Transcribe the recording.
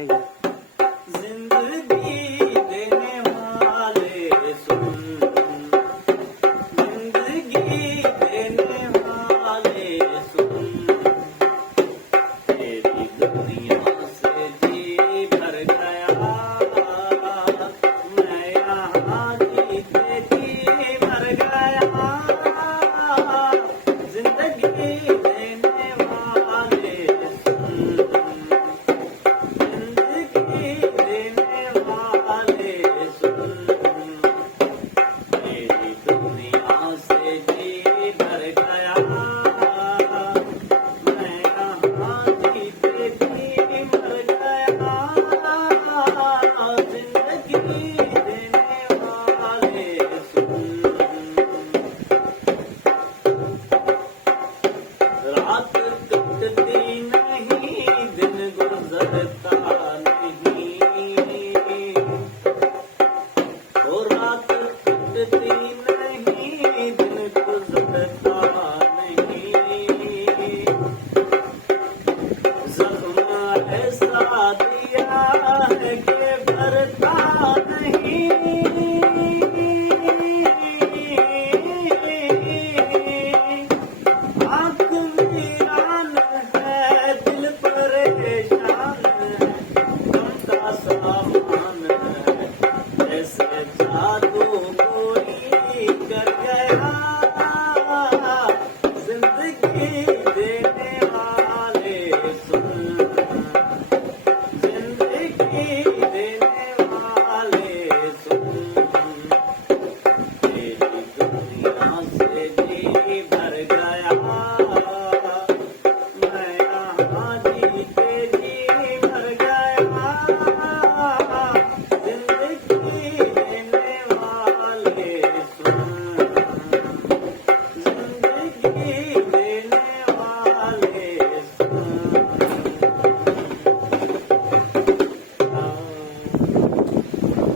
Thank you. जिंदगी देने वाले सुन, जिंदगी देने वाले सुन, तेरी दुनिया से जी भर गया, मैं यहाँ जीते जी भर गया। जिंदगी देने वाले सुन, जिंदगी देने वाले सुन, मेरी दुनिया से जी भर गया, मैं यहाँ जीते जी मर गया। जिंदगी देने वाले सुन, रात कटती नहीं, दिन गुजरता नहीं, ओ रात कटती नहीं, दिन गुजरता नहीं, जख्म ऐसा दिया है कि भरता नहीं। आँख वीरान है, दिल परेशान है, गम का सामान है, जैसे जादू कोई कर गया। जिंदगी देने वाले सुन, जिंदगी देने वाले सुन, तेरी दुनिया से जी भर गया, मैं यहाँ जीते जी मर गया। जिंदगी देने वाले सुन, जिंदगी